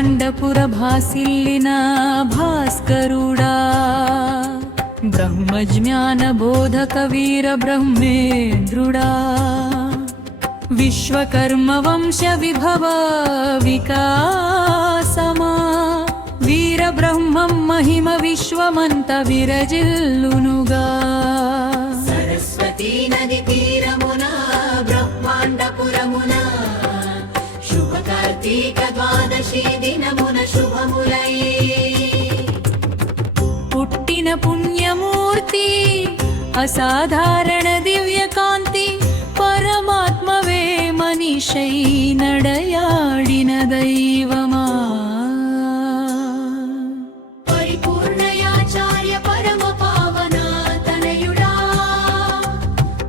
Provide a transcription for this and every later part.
బ్రహ్మాండపుర భాసిల్లిన భాస్కరుడా బ్రహ్మజ్ఞాన బోధక వీర బ్రహ్మేంద్రుడా విశ్వకర్మ వంశ విభవ వికాసమా వీర బ్రహ్మం మహిమ విశ్వమంత విరజిల్లునుగా సరస్వతీ నది తీరమున బ్రహ్మాండపురమున శుభ కార్తీక ద్వాదశి దినమున శుభములై పుట్టిన పుణ్యమూర్తి అసాధారణ దివ్యకాంతి పరమాత్మవే మనిషై నడయాడిన దైవమా పరిపూర్ణయాచార్య పరమ పావన తనయుడా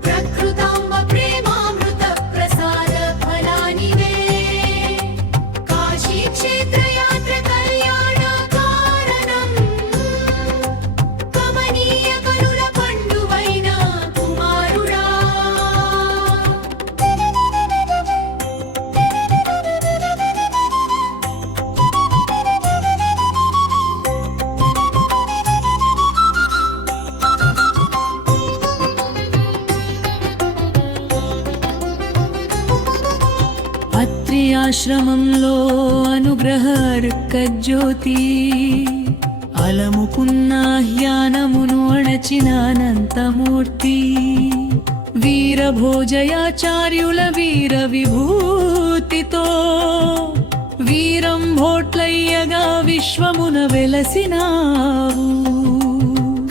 ప్రకృతాంబ ప్రేమామృత ప్రసాద ఫలానివే కాశీ క్షేత్ర యాత్ర కళ్యాణ కారణం కమనీయ కనుల పండువైన కుమారుడా అత్రి ఆశ్రమంలో అనుగ్రహ జ్యోతి అలముకున్న జ్ఞానమును అణచిన అనంతమూర్తి వీరభోజయాచార్యుల వీర విభూతితో వీరం భోట్లయ్యగా విశ్వమున వెలసినావు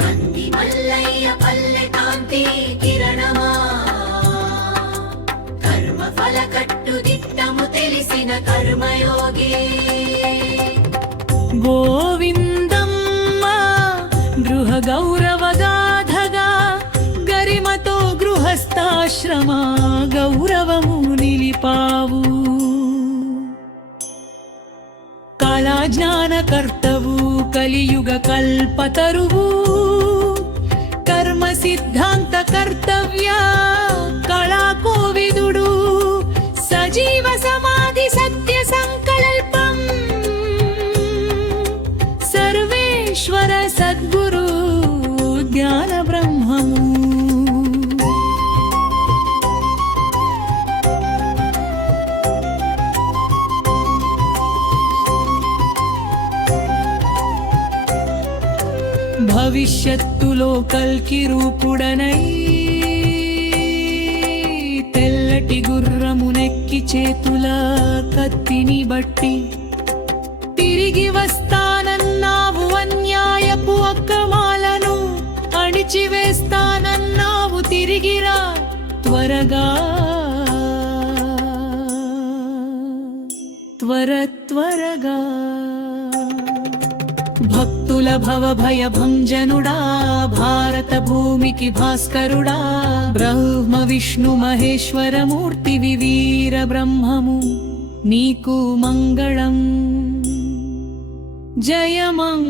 కంది మల్లయ్య పల్లె కాంతి కిరణమా కర్మ ఫల కట్టు దిట్టము తెలిసిన కర్మయోగి గోవిందమ్మ గృహ గౌరవగాధగా గరిమతో గృహస్థాశ్రమ గౌరవము నిలిపావు కళాజ్ఞాన కర్తవు కలియుగ కల్పతరువు కర్మ సిద్ధాంత కర్తవ్య కళాకోవిదుడు సజీవ సమాధి సత్య సంకల్పం సర్వేశ్వర సద్గురు జ్ఞాన బ్రహ్మము భవిష్యత్తులో కల్కి రూపుడనై తెల్లటి గుర్రమునెక్కి చేతుల కత్తిని బట్టి తిరిగి వస్తానన్నావు అన్యాయపు అక్రమాలను అణిచివేస్తానన్నావు తిరిగిరా త్వరగా త్వరగా భక్తుల భవ భయ భంజనుడా భారత భూమికి భాస్కరుడా బ్రహ్మ విష్ణు మహేశ్వర మూర్తి వీర బ్రహ్మము నీకు మంగళం జయ మంగళం.